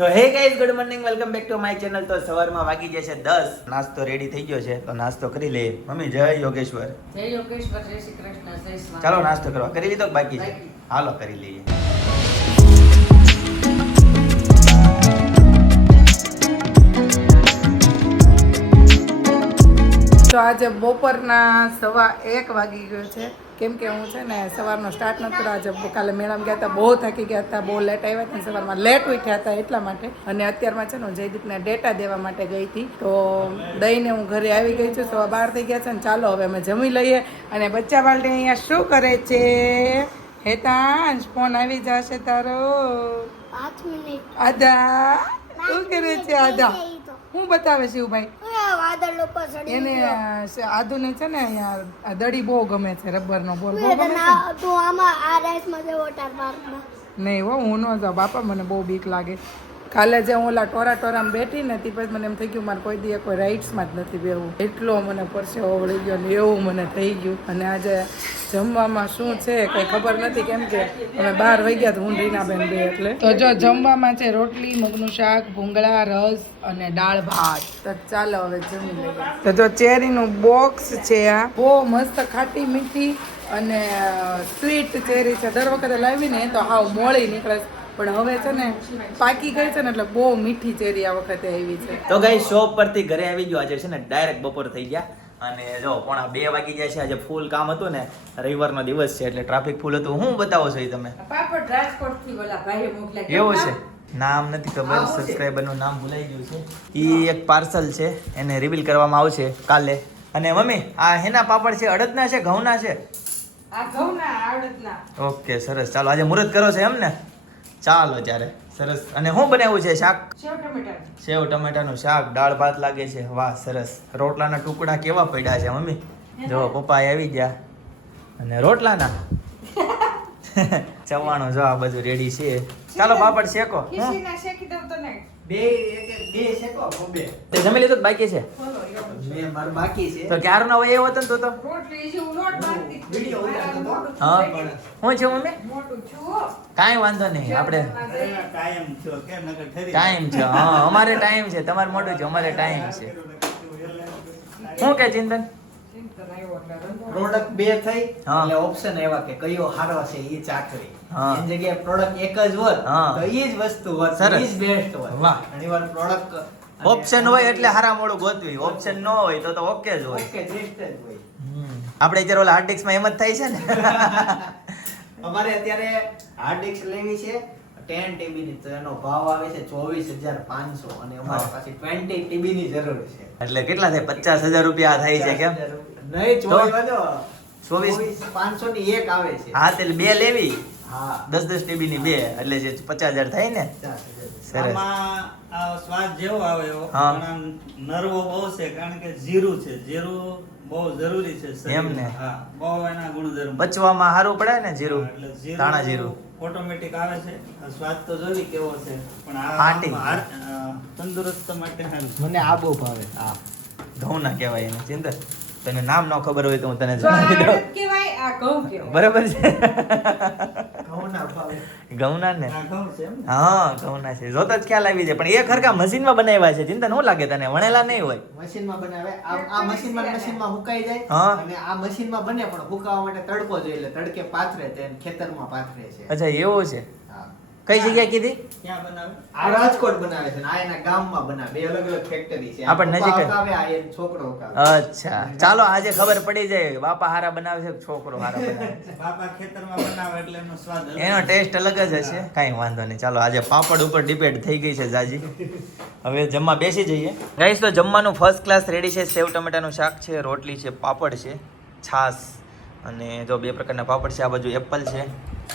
તો hey guys good morning welcome back to my channel. તો સવારમાં વાગી જશે 10. નાસ્તો રેડી થઈ ગયો છે તો નાસ્તો કરી લઈએ. મમ્મી જય યોગેશ્વર. જય યોગેશ્વર, જય શ્રી કૃષ્ણ, જય સ્વામી. ચાલો નાસ્તો કરવા કરી લીધો કે બાકી છે? હાલો કરી લઈએ. તો આજે બપોરના 1:15 વાગી ગયો છે. કેમ કે હું છે ને સવારનો સ્ટાર્ટ નથી કર્યો. આજે કાલે મેળામાં ગયા હતા, બહુ થાકી ગયા હતા, બહુ લેટ આવ્યા હતા, સવારમાં લેટ ઉઠ્યા હતા એટલા માટે. અને અત્યારમાં છે ને જયદીપને ડેટા દેવા માટે ગઈ હતી. તો દઈને હું ઘરે આવી ગઈ છું. 12:15 થઈ ગયા છે ને ચાલો હવે અમે જમી લઈએ. અને બચ્ચા બાલટી અહીંયા શું કરે છે? હેતાંશ ફોન આવી જશે તારો. 5 મિનિટ. આદા શું કરે છે? આદા હું બતાવે છે ભાઈ વાદળ ઉપર ચડી એને આદુને છે ને અહીંયા દડી બહુ ગમે છે, રબરનો બોલ બહુ ગમે છે. તું આમાં આ રાઈસમાં જે વોટર પાર્કમાં નહીં હો, હું ન જાઉં બાપા, મને બહુ બીક લાગે. કાલે જે હું ઓલા ટોરામાં બેઠી ને તે પછી મને એમ થઈ ગયું મારે કોઈ દી કોઈ રાઇડ્સમાં જ નથી બેહવું. એટલો મને પરસેવો વળી ગયો ને એવું મને થઈ ગયું. અને આજે જમવામાં શું છે કંઈ ખબર નથી, કેમ કે અમે 12 વાગ્યા તો હું રીનાબેન બે એટલે. તો જો જમવામાં છે રોટલી, મગનું શાક, ભૂંગળા, રસ અને દાળ ભાત. તો ચાલો હવે જમી લઈએ. તો જો ચેરીનું બોક્સ છે, આ બહુ મસ્ત ખાટી મીઠી અને સ્વીટ ચેરી છે. દર વખતે લાવીને તો હાવ મોળી નીકળે, પણ હવે છે ને પાકી ગઈ છે ને એટલે બહુ મીઠી ચેરી આ વખતે આવી છે. તો ગાઈઝ શોપ પરથી ઘરે આવી ગયો. આજે છે ને ડાયરેક્ટ બપોર થઈ ગયા અને જો 1:45 વાગી ગયા છે. આજે ફૂલ કામ હતું ને, રવિવારનો દિવસ છે એટલે ટ્રાફિક ફૂલ હતું. હું બતાવો છો તમે? પાપડ રાજકોટથી ઓલા ભાઈએ મોકલ્યા. એવું છે? નામ નથી ખબર, સબસ્ક્રાઇબરનું નામ ભૂલાઈ ગયું છે. ઈ એક પાર્સલ છે, એને રિવીલ કરવામાં આવશે કાલે. અને મમ્મી આ હેના પાપડ છે? અડદના છે ઘઉંના છે? આ ઘઉંના અડદના. ઓકે સરસ. ચાલો આજે મુહૂર્ત કરો છો એમ ને? ચાલો ત્યારે સરસ. અને શું બનાવ્યું છે? શાક? સેવ ટમેટાનું શાક, દાળ ભાત લાગે છે. વાહ સરસ. રોટલાના ટુકડા કેવા પડ્યા છે મમ્મી? જો પપ્પા આવી ગયા અને રોટલાના ચવાણું જો આ બધું રેડી છે. ચાલો પાપડ શેકો. બે શેકો. તે જમી લીધું બાકી છે? મેં મારું બાકી છે. તો ક્યારનો હોય એવો હતો ને તો હા હું છે મમ્મી? કાંઈ વાંધો નહીં, આપણે ટાઈમ છે. હા અમારે ટાઈમ છે, તમારે મોટું છે, અમારે ટાઈમ છે. શું કે ચિંતન? પ્રોડક્ટ બે થઈ એટલે ઓપ્શન એવા કે કયો હારો છે ઈ ચાકરી. એની જગ્યાએ પ્રોડક્ટ એક જ હોત તો ઈ જ વસ્તુ હોત, ઈ જ બેસ્ટ હોત. વાહ. ઘણીવાર પ્રોડક્ટ ઓપ્શન હોય એટલે હારા મોડું ગોતવી, ઓપ્શન ન હોય તો ઓકે જ હોય. ઓકે બેસ્ટ જ હોય. આપણે અત્યારે ઓલા હાર્ડ ડિસ્કમાં એમ જ થાય છે ને. અમારે અત્યારે હાર્ડ ડિસ્ક લેવી છે 10 TB ની, તો એનો ભાવ આવે છે 24,500 અને અમારે પાછી 20 TB ની જરૂર છે. એટલે કેટલા થાય? 50,000 રૂપિયા થાય છે કેમ? નહીં 24,500 ની એક આવે છે. હા તે બે લેવી, હા 10 TB ની બે એટલે જે 50,000 થાય ને. 50,000. સરસ. આમાં આ સ્વાદ જેવો આવે એવો હા. પણ નરવો બહુ છે, કારણ કે જીરું છે. જીરું બહુ જરૂરી છે શરીરમાં. એમ ને? હા, બહુ એના ગુણધર્મ. બચવામાં સારું પડે ને જીરું, એટલે જીરું ધાણા જીરું. ઓટોમેટિક આવે છે. સ્વાદ તો જોઈ કેવો છે, પણ ફાટી. તંદુરસ્ત માટે સારું. મને આ બહુ ભાવે. હા ઘઉં ના કહેવાય એને. ચિંતન તને નામ ન ખબર હોય તો હું તને જણાવી દઉં. કહેવાય આ ઘઉં કહેવાય. બરાબર છે? ઘઉંના ભાવે. ઘઉંના ને? આ ઘઉં છે એમ ને? હા ઘઉંના છે. જોતા જ ખ્યાલ આવી જાય. પણ એ ખરખા મશીનમાં બનાવ્યા છે. ચિંતન શું લાગે તને? વણેલા નહીં હોય. મશીનમાં બનાવે. આ મશીનમાં સુકાઈ જાય હા. અને આ મશીનમાં બને પણ સુકાવવા માટે તડકો જોઈએ એટલે તડકે પાથરે તે ખેતરમાં પાથરે છે. અચ્છા એવું છે? હા. કઈ જગ્યાએ કીધી? ક્યાં બનાવે? આ રાજકોટ બનાવે છે ને આ એના ગામમાં બનાવે. બે અલગ અલગ ફેક્ટરી છે. આપણને નજીક જ. પપ્પા હકાવે, આ એનો છોકરો હકાવે. અચ્છા ચાલો આજે ખબર પડી જાય બાપા હારા બનાવે છે કે છોકરો હારા બનાવે છે. બાપા ખેતરમાં બનાવે એટલે એનો સ્વાદ અલગ. એનો ટેસ્ટ અલગ જ હશે. કાંઈ વાંધો નહીં. ચાલો આજે પાપડ ઉપર ડિપેન્ડ થઈ ગઈ છે જાજી. હવે જમવા બેસી જઈએ. ગાઈસ તો જમવાનું ફર્સ્ટ ક્લાસ રેડી છે. સેવ ટમેટાનું શાક છે, રોટલી છે, પાપડ છે, છાશ અને જો બે પ્રકારના પાપડ છે. આ બાજુ એપલ છે,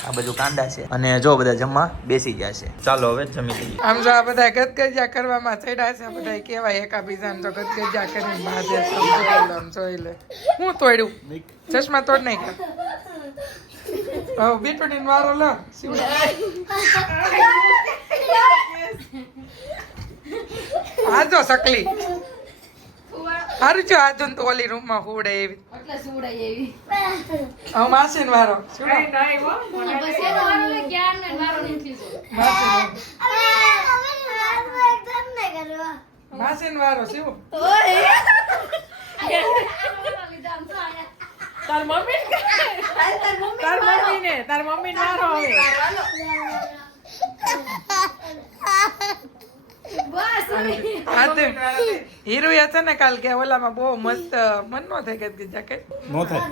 આ બાજુ કાંદા છે અને જો બધા જમવા બેસી ગયા છે. ચાલો હવે જમી લઈએ. આમ જો આ બધા ગદગદિયા કરવામાં ચડ્યા છે. બધા કેવાય એકાબીજાને તો ગદગદિયા કરીને બાંધે. જોઈ લે હું તોડ્યું ચશ્મા તોડ નાખ્યા. હવે બીટુડીન વારો લો. આ જો સકલી હારું જો આજુ તો ઓલી રૂમમાં હુડે એવી. એટલે સુડાઈ એવી. હવે માસીન વારો. બસ એનો વારો ક્યાં ને વારો નથી. માસીન વારો. માસીન વારો શિવ ઓય તાર મમ્મી તાર મમ્મી વારો હવે આ તે હીરો છે ને કાલ કે ઓલામાં બહુ મસ્ત મન નો થાય કે જાકેટ નો થાય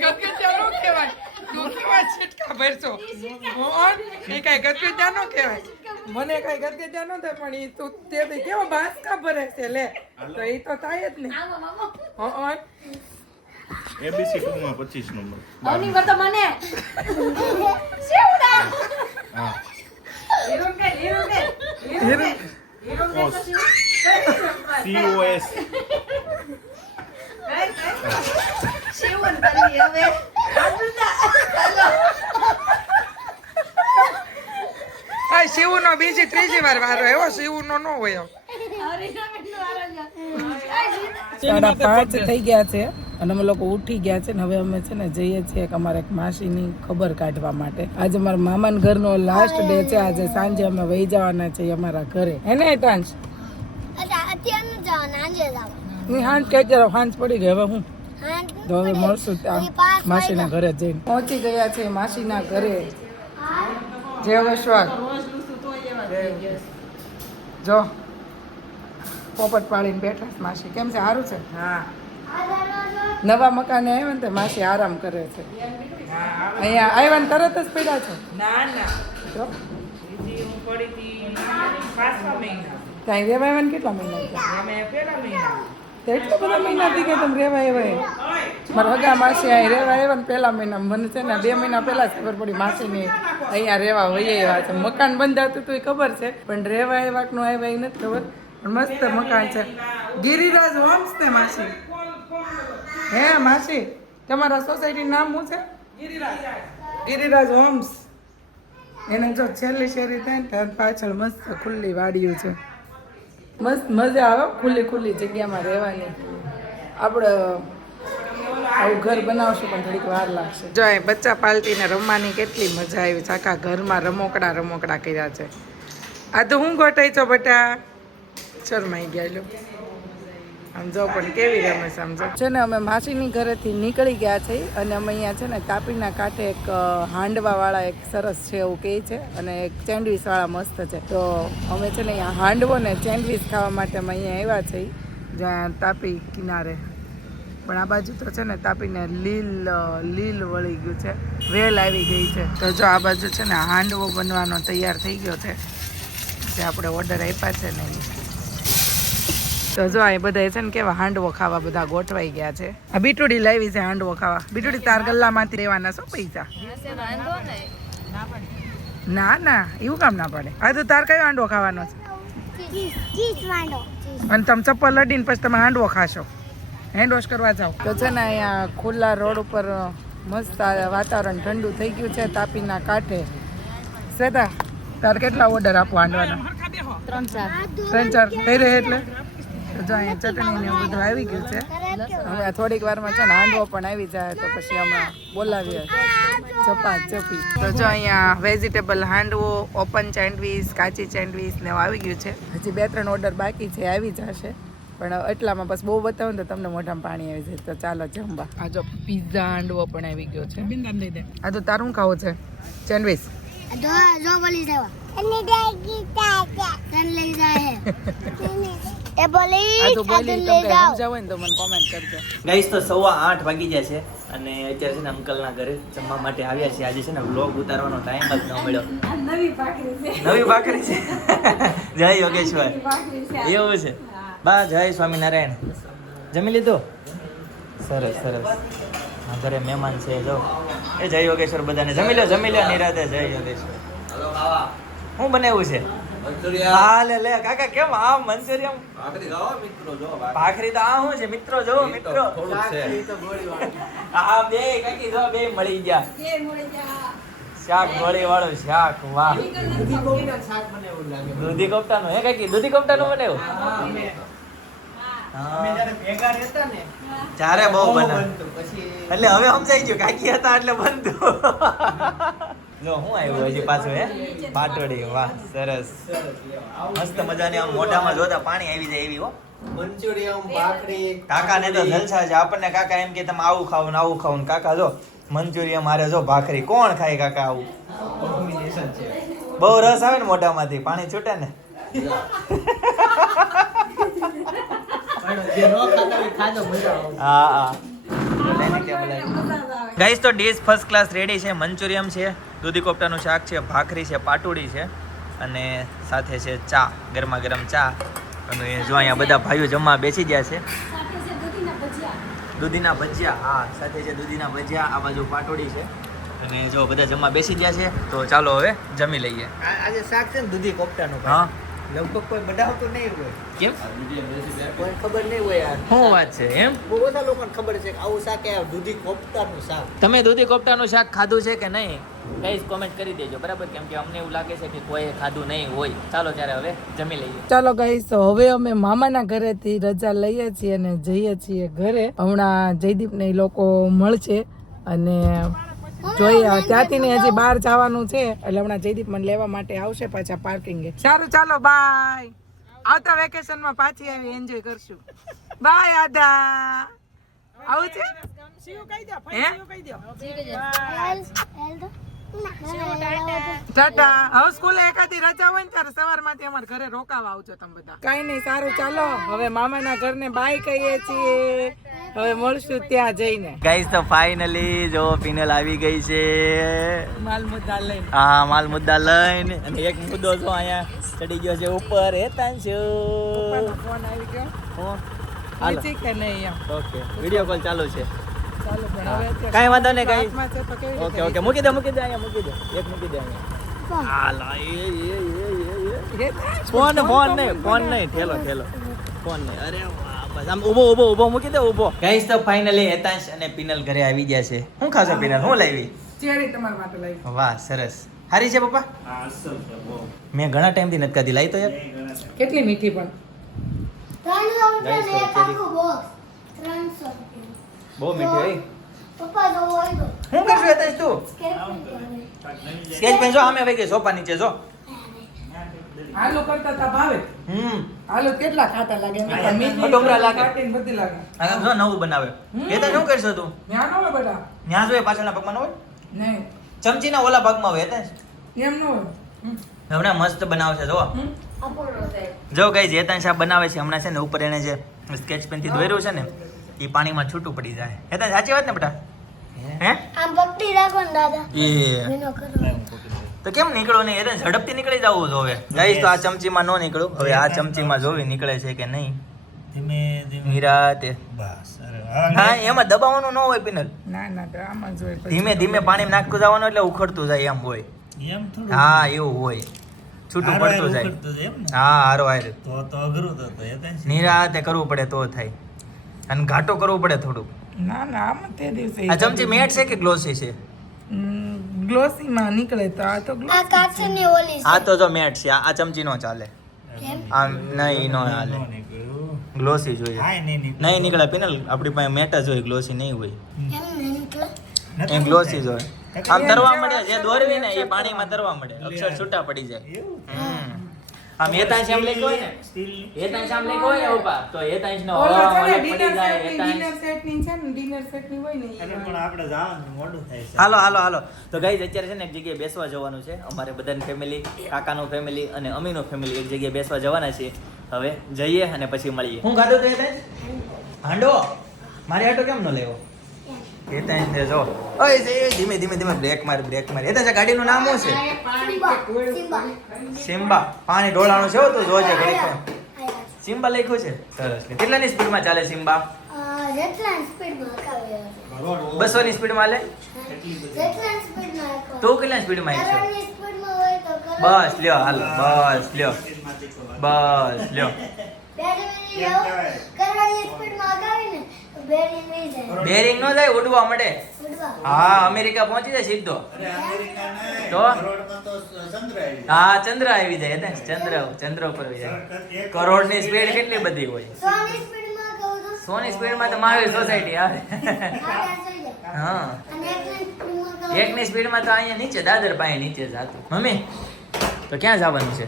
ગદગદિયા નો કહેવાય નો કહેવાય છીટકા ભરશો એ કઈ ગદગદિયા નો કહેવાય મને કઈ ગદગદિયા નો થાય પણ ઈ તું તે કેવો બાસકા ભરે છે લે તો ઈ તો થાય જ નહીં ABC 2 માં 25 નંબર ઓની પર તો મને શેવડા હા COS શેવન કરી હવે આ શિવ નો બીજી ત્રીજી વાર વારો એવો શિવ નો નો હોય 5:30 થઈ ગયા છે અને અમે લોકો ઉઠી ગયા છે ને હવે અમે છે ને જઈએ છીએ કે અમારે એક માસીની ખબર કાઢવા માટે આજે મારા મામાના ઘરનો લાસ્ટ ડે છે આજે સાંજે અમે વહી જવાના છીએ અમારા ઘરે હે ને તાંશ અત્યારે ન જવાના આજે જવાનું ની હાંજ કે જરા હાંજ પડી ગઈ હવે હું હાંજ તો હવે મળશું ત્યાં માસીના ઘરે જઈને પહોંચી ગયા છે માસીના ઘરે જય વૈશ્વાસ જો પોપટ પાડીને બેઠા છે માસી કેમ છે સારું છે હા નવા મકાને આવ્યા ને તે માસી આરામ કરે છે અહીંયા આવ્યા ને તરત જ પડ્યા છો ના ના ત્યાં રેવા આવ્યા ને કેટલા મહિના તો એટલા બધા મહિનાથી કે તમે રેવા આવ્યા મારા હગા માસી અહીં રેવા આવ્યા ને પહેલા મહિના મને છે ને 2 મહિના પહેલા જ ખબર પડી માસીની અહીંયા રેવા વહી આવ્યા છે મકાન બંધ હતું તો એ ખબર છે પણ રેવા આવ્યા નું આવ્યા એ નથી ખબર પણ મસ્ત મકાન છે ગિરિરાજ હોમ્સ ને માસી હે માસી તમારા સોસાયટી નામ શું છે ગિરિરાજ હોમ્સ એને જો છેલ્લી શેરી થાય ને ત્યાં પાછળ મસ્ત ખુલ્લી વાડીઓ છે મસ્ત મજા આવે ખુલ્લી જગ્યામાં રહેવાની આપણે આવું ઘર બનાવશું પણ થોડીક વાર લાગશે જો અહીં બચ્ચા પાલટીને રમવાની કેટલી મજા આવી છે આખા ઘરમાં રમોકડા કર્યા છે આ તો હું ગોટાઈ છો બટા શરમાઈ ગયા લો આમ જો પણ કેવી રમે સમજો છે ને અમે માસીની ઘરેથી નીકળી ગયા છે અને અમે અહીંયા છે ને તાપીના કાંઠે એક હાંડવાવાળા એક સરસ છે એવું કહે છે અને એક સેન્ડવીચવાળા મસ્ત છે તો અમે છે ને અહીંયા હાંડવો ને સેન્ડવીચ ખાવા માટે અમે અહીંયા આવ્યા છીએ જ્યાં તાપી કિનારે પણ આ બાજુ તો છે ને તાપીને લીલ વળી ગયું છે વેલ આવી ગઈ છે તો જો આ બાજુ છે ને હાંડવો બનવાનો તૈયાર થઈ ગયો છે જે આપણે ઓર્ડર આપ્યા છે ને તો જો આ બધા છે ને કેવા હાંડવો ખાવા બધા ગોઠવાઈ ગયા છે આ બીટુડી લાવી છે હાંડવો ખાવા બીટુડી તાર ગલ્લામાંથી રહેવાના શું પૈસા ના એવું કામ ના પડે આ તો તાર કયો હાંડવો ખાવાનો છે અને તમે ચપ્પલ લડીને પછી તમે હાંડવો ખાશો હેન્ડ વોશ કરવા જાઓ તો છે ને અહીંયા ખુલ્લા રોડ ઉપર મસ્ત વાતાવરણ ઠંડુ થઈ ગયું છે તાપીના કાંઠે શ્વેતા તાર કેટલા ઓર્ડર આપો હાંડવાના 3-4 થઈ રહે એટલે જો અહીંયા ચટણી ને એવું બધું આવી ગયું છે હવે થોડીક વારમાં છે ને હાંડવો પણ આવી જાય તો પછી અમે બોલાવીએ ચપી તો જો અહીંયા વેજીટેબલ હાંડવો ઓપન સેન્ડવીચ કાચી સેન્ડવીચ ને એવું આવી ગયું છે હજી 2-3 ઓર્ડર બાકી છે આવી જશે પણ એટલામાં બસ બહુ બતાવો ને તો તમને મોઢામાં પાણી આવી જાય તો ચાલો જમવા આ જો પિઝા હાંડવો પણ આવી ગયો છે આ તો તારું ખાવું છે સેન્ડવીચ જો બોલી જવા લઈ જાય એ બોલી આ તો બોલી તમે સમજાવો ને તો મને કોમેન્ટ કરજો ગાઈસ તો 8:15 વાગી જાય છે અને અત્યારે છે ને અંકલના ઘરે જમવા માટે આવ્યા છે આજે છે ને વ્લોગ ઉતારવાનો ટાઈમ જ ન મળ્યો નવી ભાખરી છે જય યોગેશ્વર એવું છે બા જય સ્વામિનારાયણ જમી લીધું સરસ હા ઘરે મહેમાન છે જો એ જય યોગેશ્વર બધાને જમી લો નિરાતે જય યોગેશ્વર શું બનાવ્યું છે હા લે કાકા કેમ આ મંચુરિયમ ભાખરી તો આ શું છે મિત્રો જો મિત્રો આ બે કાકી જો બે મળી ગયા શાક ગોળી વાળું શાક વાહ દૂધી કોફતાનું હે કાકી દૂધી કોફતાનું બનાવ્યું ચારે બહુ બને એટલે હવે સમજાઈ ગયું કાકી હતા એટલે બનતું જો હું આવ્યું હજી પાછું હે પાટોડી વાહ સરસ મસ્ત મજાની આમ મોઢામાં જોતા પાણી આવી જાય એવી હો મંચુરિયમ ભાખરી કાકાને તો જલસા છે આપણને કાકા એમ કે તમે આવું ખાવ ને આવું ખાવ ને કાકા જો મંચુરિયમ મારે જો ભાખરી કોણ ખાય કાકા આવું કોમ્બિનેશન છે બહુ રસ આવે ને મોઢામાંથી પાણી છૂટે ને પણ જે નો ખાતા હોય ખાજો મજા આવે હા હા ગાઈસ તો ડીશ ફર્સ્ટ ક્લાસ રેડી છે મંચુરિયમ છે દૂધી કોફતાનું શાક છે ભાખરી છે પાટોડી છે અને સાથે છે ચા ગરમા ગરમ ચા અને જો અહીંયા બધા ભાઈઓ જમવા બેસી ગયા છે દૂધીના ભજીયા હા સાથે છે દૂધીના ભજીયા આ બાજુ પાટોડી છે અને જો બધા જમવા બેસી ગયા છે તો ચાલો હવે જમી લઈએ આજે શાક છે ને દૂધી કોફતાનું હા લગભગ કોઈ બનાવતું નહીં હોય કેમ કોઈ ખબર નહીં હોય યાર શું વાત છે એમ બહુ બધા લોકોને ખબર છે કે આવું શાક એ દૂધી કોફતાનું શાક તમે દૂધી કોફતાનું શાક ખાધું છે કે નહીં ગાઈસ કોમેન્ટ કરી દેજો બરાબર કેમ કે અમને એવું લાગે છે કે કોઈએ ખાધું નહીં હોય ચાલો ત્યારે હવે જમી લઈએ ચાલો ગાઈસ તો હવે અમે મામાના ઘરેથી રજા લઈએ છીએ અને જઈએ છીએ ઘરે હમણાં જયદીપ ને એ લોકો મળશે અને જોઈએ ત્યાંથી ને હજી બહાર જવાનું છે એટલે હમણાં જયદીપ મને લેવા માટે આવશે પાછા પાર્કિંગે સારું ચાલો બાય આવતા વેકેશન માં પાછી આવી એન્જોય કરશું બાય આદા આવું છે હે ટાટા હવે સ્કૂલે એકાદી રજા હોય ને ત્યારે સવારમાંથી અમારા ઘરે રોકાવા આવજો તમે બધા કઈ નહીં સારું ચાલો હવે મામાના ઘરને બાય કહીએ છીએ હવે મળશું ત્યાં જઈને ગાઈસ તો ફાઇનલી જો પિનલ આવી ગઈ છે માલ મુદ્દા લઈને હા માલ મુદ્દા લઈને અને એક મુદ્દો જો અહીંયા ચડી ગયો છે ઉપર એ તાંશો ફોન આવી ગયો હાલો હાલો કે નહીં એમ ઓકે વિડિયો કોલ ચાલુ છે ચાલો પણ હવે અત્યારે કાંઈ વાંધો નહીં કાંઈ હાથમાં છે તો કેવી ઓકે રીતે ઓકે મૂકી દે અહીંયા મૂકી દે એક મૂકી દે અહીંયા હાલો એ ફોન નહીં ઠેલો ફોન નહીં અરે વાહ બસ આમ ઊભો મૂકી દે ઊભો ગાઈસ તો ફાઇનલી હેતાંશ અને પિનલ ઘરે આવી ગયા છે શું ખાશો પિનલ શું લાવી ચેરી તમારા માટે લાવી વાહ સરસ સારી છે પપ્પા હા અસલ છે બહુ મેં ઘણા ટાઈમથી નથી ખાધી લાવી તો યાર એ ગણા છે. કેટલી મીઠી પણ 300 રૂપિયા ને એક Guys, આખું બોક્સ 300 રૂપિયા બહુ મીઠી હોય પપ્પા તો હોય તો શું કરશું હેતાંશ તું કાંઈક નવી જાય. સ્કેચ પેન જો સામે વહી ગઈ સોફા નીચે જો આલુ કરતા તા ભાવે આલુ કેટલા ખાટા લાગે એમ કરતા મીઠી ડોંગરા લાગે. કાઢીને બધી લાગે આ જો નવું બનાવે હેતાંશ શું કરશો તું ન્યા નો હોય બેટા ન્યા જોઈએ પાછળના પગમાં ન હોય નહીં ચમચીના ઓલા ભાગમાં હોય હેતાંશ એમ નો હોય હમણાં મસ્ત બનાવશે જો હમ? જો ગાઈસ હેતાંશ આ બનાવે છે હમણાં છે ને ઉપર એને જે સ્કેચ પેન થી દોર્યું છે ને એ પાણીમાં છૂટું પડી જાય હેતાંશ સાચી વાત ને બેટા હે આમ પકડી રાખો ને દાદા એ એનો કરો તો કેમ નીકળો નહીં હેતાંશ ઝડપથી નીકળી જવું જોવે ગાઈસ તો આ ચમચીમાં ન નીકળું હવે આ ચમચીમાં જોવી નીકળે છે કે નહીં ધીમે ધીમે નિરાતે બસ અરે હા એમાં દબાવવાનું ન હોય પિનલ ના ના તો આમાં જ હોય પછી. ધીમે ધીમે પાણી નાખતું જવાનું એટલે ઉખડતું જાય એમ હોય એમ થોડું હા એવું હોય છૂટું હારો પડતું હારો જાય ઉખડતું જાય એમ ને? હા હારો હારે તો અઘરું તો હતો એ તો નિરાતે કરવું પડે તો થાય અને ઘાટો કરવું પડે થોડુંક ના ના આમાં તે દિવસે આ ચમચી મેટ છે કે ગ્લોસી છે ગ્લોસી માં નીકળે તો આ તો આ glossy કાચની ઓલી આ તો જો મેટ છે આ ચમચી નો ચાલે કેમ આમ નહીં નો હાલે ન નીકળ્યું. ગ્લોસી જોઈએ હાય નહીં નીકળ્યું. નહીં નીકળે પિનલ આપણી પાસે મેટ જ હોય ગ્લોસી નહીં હોય એમ નહીં નીકળે એ ગ્લોસી જ હોય આમ તરવા મળે જે દોરવી ને એ પાણીમાં તરવા મળે અક્ષર છૂટા પડી જાય એવું? આમ હેતાંશ એમ લખ્યું હોય ને સ્ટીલની? હેતાંશ આમ લખ્યું હોય ને ઉપર તો હેતાંશ નો ઓલો છે ને પડી ડિનર જાય સેટ હેતાંશ ડિનર સેટ ની છે ને ડિનર સેટ ની હોય ને અરે પણ આપણે જવાનું મોડું થાય છે. હાલો તો ગાઈઝ અત્યારે છે ને એક જગ્યાએ બેસવા જવાનું છે અમારે બધાની ફેમિલી કાકાનું ફેમિલી અને અમીનું ફેમિલી એક જગ્યાએ બેસવા જવાના છે હવે જઈએ અને પછી મળીએ હું ખાધું તો હેતાંશ હાંડો મારે હાંડો કેમ ન લેવો હેતાંશ ને જો ઓય ધીમે બ્રેક માર હેતાંશ આ ગાડીનું નામ શું છે સિમ્બા સિમ્બા પાણી ઢોળાણું છે હો, તું જોજે ઘડીક વાર. આયા સિમ્બા લખ્યું છે સરસ કેટલાની સ્પીડમાં ચાલે સિમ્બા જેટલા સ્પીડમાં હકાવે 200 ની સ્પીડમાં લે જેટલા સ્પીડમાં હકાવે તું કેટલા સ્પીડમાં છે કરવાની સ્પીડમાં હોય તો કરો બસ લ્યો હાલો બસ લ્યો બેરી લેવો કરવાની સ્પીડમાં હકાવે ને તો બેરી નહીં જાય બેરિંગ નો જાય ઉડવા મળે ઉડવા હા અમેરિકા પહોંચી જાય સીધો અરે અમેરિકા નહીં, તો? કરોડમાં તો ચંદ્ર આવી જાય. હા ચંદ્ર આવી જાય ને ચંદ્ર ઉપર આવી જાય એક કરોડ ની સ્પીડ કેટલી બધી હોય સોની સ્પીડમાં કહું તો 100 ની સ્પીડ માં તો મહાવીર સોસાયટી આવે આકાશ થઈ જાય હા અને એકની સ્પીડમાં ગાવ. એકની સ્પીડમાં તો અહીંયા નીચે દાદર પાસે નીચે જાતું મમ્મી તો ક્યાં જવાનું છે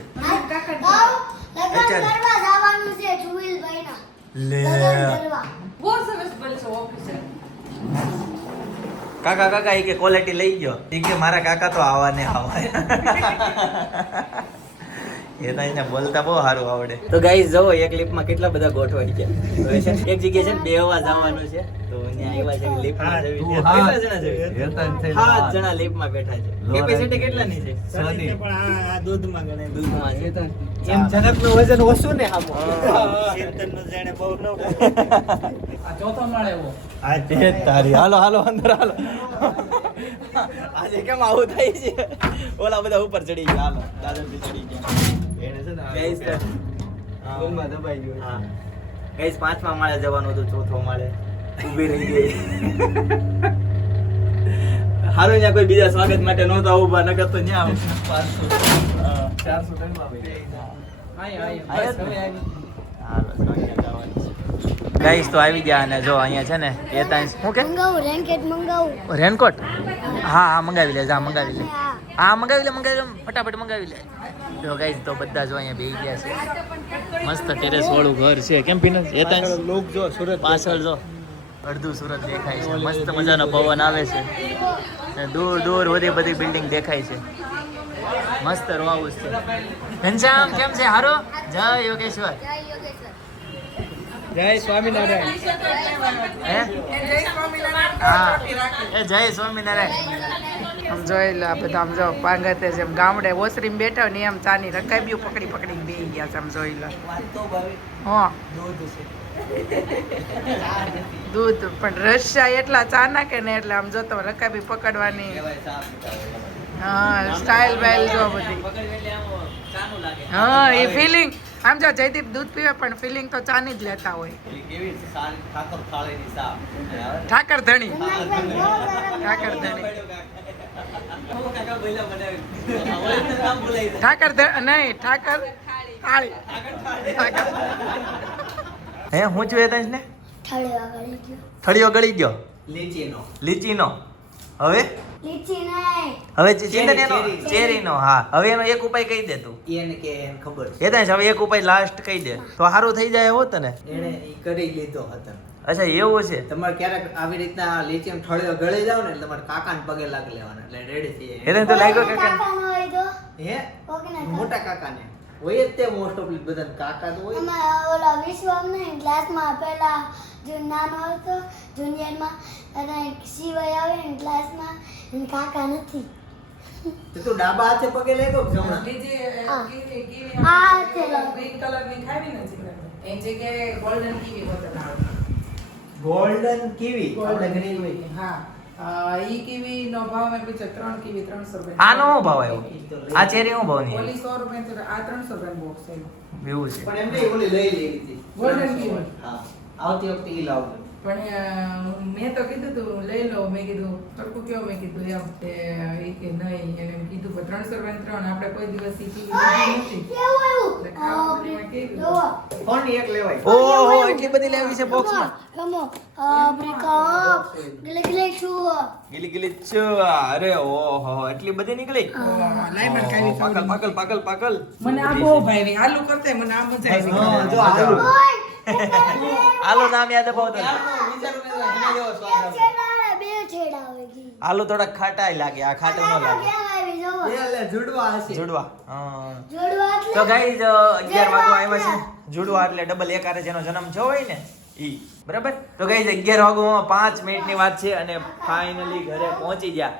ગાવ, લગન અત્યારે. કરવા જવાનું છે જુવેલભાઈના. લે લગન કરવા. બહુ સરસ બનશે ઓફિસર. કાકા કાકા એ કે ક્વોલિટી લઈ ગયો એ કે મારા કાકા તો આવા ને આવા એ તો એને બોલતા બહુ સારું આવડે તો ગાઈસ જુઓ એક લિફ્ટમાં કેટલા બધા ગોઠવાઈ ગયા હવે છે એક જગ્યાએ છે ને બેહવા જવાનું છે તો અહીંયા આવ્યા છે લિફ્ટમાં જવી છે કેટલા જણા જવી 7 જણા લિફ્ટમાં બેઠા છે કેપેસિટી કેટલાની છે પણ આ દૂધમાં ગણે દૂધમાં છે એમ જનકનું વજન ઓછું ને આમ ચેતનનું જાણે બહુ ન આ ચોથો માળ એવો. એ તારી હાલો હાલો અંદર હાલો આજે કેમ આવું થાય છે ઓલા બધા ઉપર ચડી ગયા હાલો દાદરથી ચડી ગયા એને છે ને ગાઈસ સ્કૂલમાં દબાઈ ગયું હા ગાઈસ 5મા માળે જવાનું હતું 4થો માળે ઊભી રહી ગઈ હારું ત્યાં કોઈ બીજા સ્વાગત માટે નહોતા ઊભા નકર તો ન્યા 400 ટનમાં ગાઈસ તો આવી ગયા અને જો અહીંયા છે ને કેતાંશ શું કે મંગાવું, રેન્કેટ મંગાવું. રેનકોટ હા હા મંગાવી લે જા મંગાવી લે હા. હા મંગાવી લે ફટાફટ મંગાવી લે જો ગાઈસ તો બધા જો અહીંયા બેસી ગયા છે મસ્ત ટેરેસ વાળું ઘર છે કેમ પીને કેતાંશ લોક જો સુરત પાછળ જો અડધું સુરત દેખાય છે મસ્ત મજાનો પવન આવે છે ને દૂર દૂર બધી બિલ્ડિંગ દેખાય છે મસ્ત રો હાઉસ છે ઘનશ્યામ કેમ છે હારો જય યોગેશ્વર જય યોગેશ્વર. જય સ્વામિનારાયણ હે જય સ્વામિનારાયણ. હા એ જય સ્વામિનારાયણ આમ જોઈ લો આ બધા આમ જો પાંગતે છે એમ ગામડે ઓસરીમાં બેઠો ને એમ ચાની રકાબ્યું પકડી પકડીને બેહી ગયા છે આમ જોઈ લો હા દૂધ પણ રશિયા એટલા ચા નાખે ને એટલે આમ જો તમે રકાબી પકડવાની હા સ્ટાઇલ બાઇલ જો બધી હા એ ફિલિંગ આમ જો જયદીપ દૂધ પીવે પણ ફિલિંગ તો ચાની જ લેતા હોય ઠાકર ધણી ઠાકર ધણી ઠાકર નહીં ઠાકર થાળી હે હું છું એતાંશ ને થાળી આગળ ગયો. થળિયો ગળી ગયો લીચીનો લીચીનો હવે લીચી નહીં. હવે ચિંતન એનો ચેરી. ચેરીનો હા હવે એનો એક ઉપાય કહી દે તું એને કે એને ખબર છે એતાંશ હવે એક ઉપાય લાસ્ટ કહી દે તો સારું થઈ જાય હોત ને એને ઈ કરી લીધો હતો અચ્છા એવું છે તમારે ક્યારેક આવી રીતના લીચીનો ઠળિયો ગળી જાવ ને એટલે તમારે કાકાને પગે લાગી લેવાના એટલે રેડી થઈ જાય એને તો લાગ્યો કે કાકા ન હોય તો હે કોકના મોટા કાકાને હોય જ તે મોસ્ટ ઓફ બધાને કાકા તો હોય અમારા ઓલા વિશ્વમ નહીં ક્લાસમાં પેલા જો નાનો હતો જુનિયરમાં અને સિવાય આવે ને ક્લાસમાં એને કાકા નથી. તો તું ડાબા હાથે પગે લાગ્યો કે જમણા આ છે લો. ગ્રીન કલરની ખાવી ને એ જગ્યાએ ગોલ્ડન કીવી હોતન આવે ગોલ્ડન કીવી આપણે ગ્રીન હોય હા ઈ કીવી નો ભાવ મેં પૂછ્યો 3 કીવી 300 રૂપિયા આનો શું ભાવ આવ્યો આ ચેરી શું ભાવ ની ઓલી 100 રૂપિયા આ 300 રૂપિયા બોક્સ છે એવું છે પણ એમને ઓલી લઈ લેવી હતી Golden કીવી. હા આવતી વખતે ઈ લાવજો પણ મેં તો કીધું તું લઈ લો મેં કીધું સરખું કયો મેં કીધું એમ તે ઈ કે નહીં એને એમ કીધું પણ 300 રૂપિયા 3 આપણે કોઈ દિવસ ઈ કીવી લીધી નથી કેવું આવ્યું? એટલે ખાવામાં કેવી? જોવો. ફોન એક લેવાય ઓહો એટલી બધી લેવી છે બોક્સમાં રમો. આફ્રિકા. ગલે ગલે છુઓ. ગીલી ગીલી છો અરે ઓહો એટલી બધી નીકળી લાઈ મને ખાવી છે. પાકલ પાકલ પાકલ પાકલ મને આ બહુ ભાવી આલુ કરતે મને આ મજા આવી હા, જો આલુ. ઓય. આલુ નામ યાદ અપાવો તો બે છેડા બે છેડા હોય જી. આલુ થોડા ખાટાઈ લાગે આ ખાટું ન લાગે કેમ આવી જોવો. જુડવા હશે જોડવા હા જોડવા એટલે તો ગાઈઝ 11 વાગવા આવ્યા છે જોડવા એટલે ડબલ એકારે જેનો જન્મ થયો હોય ને ઈ બરાબર તો ગાઈઝ 11 વાગવામાં 5 મિનિટની વાત છે અને ફાઇનલી ઘરે પહોંચી ગયા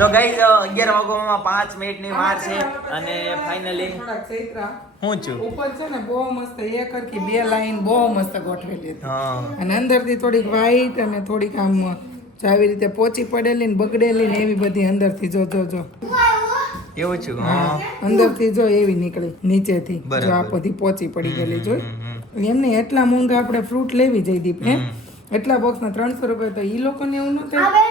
તો ગાઈઝ 11 વાગવામાં 5 મિનિટની વાર છે અને ફાઇનલી થોડાક ચૈત્રા હું છું ઉપર છે ને બહુ મસ્ત એક હરખી બે લાઈન બહુ મસ્ત ગોઠવેલી હતી હા અને અંદરથી થોડીક વ્હાઈટ અને થોડીક આમ જો આવી રીતે પોચી પડેલી ને બગડેલી ને એવી બધી અંદરથી જો એવું છું હા અંદરથી જો એવી નીકળી નીચેથી જો આ બરાબર. બધી પોચી પડી ગયેલી જોઈ હમ. એમને એટલા મોંઘા આપણે ફ્રૂટ લેવી જઈ દીપ એમ એટલા બોક્સના 300 રૂપિયા તો ઈ લોકોને એવું ન થાય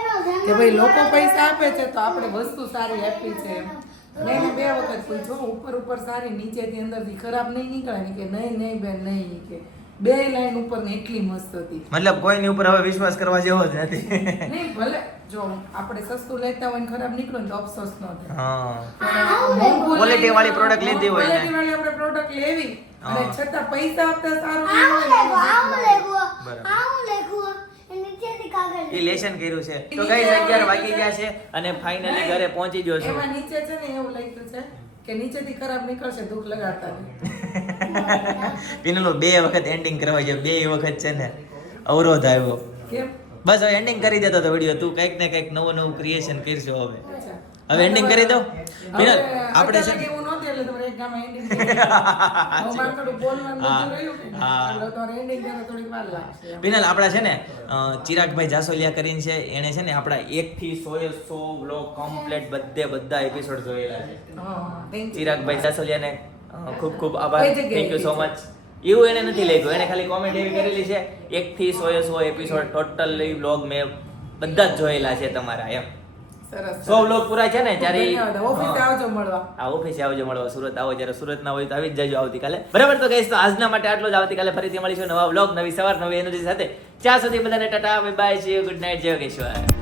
કે ભાઈ લોકો પૈસા આપે છે તો આપણે વસ્તુ સારી આપી છે એમ મેં એને 2 વખત પૂછ્યું ઉપર સારી નીચેથી અંદરથી ખરાબ નહીં નીકળે ને કે નહીં બેન નહીં કે બે લાઈન ઉપર ને એટલી મસ્ત હતી. મતલબ કોઈની ઉપર હવે વિશ્વાસ કરવા જેવો જ નથી. નહીં ભલે જો આપણે સસ્તું લેતા હોય ને ખરાબ નીકળે ને તો અફસોસ ન થાય. હા Quality વાળી product લીધી હોય ને. ક્વોલિટી વાળી આપણે પ્રોડક્ટ લેવી અને હા. છતાં પૈસા આપતા સારું ન આવું હોય લેખું, આવું ને. લેખું, બરાબર. આવું લેખું. એ નીચેથી કાગળ એ લેશન કર્યું છે. તો ગાઈસ 11 વાગી ગયા છે અને ફાઇનલી ઘરે પહોંચી ગયો છું. એમાં નીચે છે ને એવું લખ્યું છે કે નીચેથી ખરાબ નીકળશે દુઃખ લગાડતા નહીં. પિનલો 2 વખત એન્ડિંગ કરવા ગયો, 2 વખત છે ને અવરોધ આવ્યો. કેમ? બસ હવે એન્ડિંગ કરી દેતો તો વિડિયો. તું કંઈક ને કંઈક નવું ક્રિએશન કરશો હવે. અચ્છા. હવે ending કરી દઉં? હવે વિનલ, આપણે છે અત્યારે ને- એવું નહોતું એટલે તમારે એક ગામમાં ending કરી દીધું. હવે મારે થોડું બોલવાનું હા. બધું રહ્યું કે નહીં? હા. એટલે તમારે ending કરવા થોડીક વાર લાગશે એમ. પિનલ આપણા છે ને ચિરાગભાઈ જાસોલિયા કરીને છે, એણે છે ને આપણા 1 થી 100 વ્લોગ કમ્પ્લીટ બધા એપિસોડ જોયેલા છે. હા, thank you. ચિરાગભાઈ જાસોલિયાને ખૂબ ખૂબ આભાર. કઈ જગ્યાએ થેન્ક યુ સો છે? મચ. એવું એને નથી લખ્યું, એને ખાલી કોમેન્ટ એવી કરેલી છે 1 થી 100 એપિસોડ ટોટલી વ્લોગ મેં બધા જ જોયેલા છે તમારા એમ. સરસ 100 વ્લોગ પૂરા છે ને ત્યારે ધન્યવાદ. ઓફિસે આવજો મળવા. આ ઓફિસે આવજો મળવા. સુરત આવો, જ્યારે સુરત ના હોય તો આવી જ જજો આવતીકાલે. બરાબર, તો ગાઈસ તો આજના માટે આટલો જ. આવતીકાલે ફરીથી મળીશું નવા વ્લોગ, નવી સવાર, નવી એનર્જી સાથે. ત્યાં સુધી બધાને Tata, bye bye, C you, good night, જય યોગેશ્વર.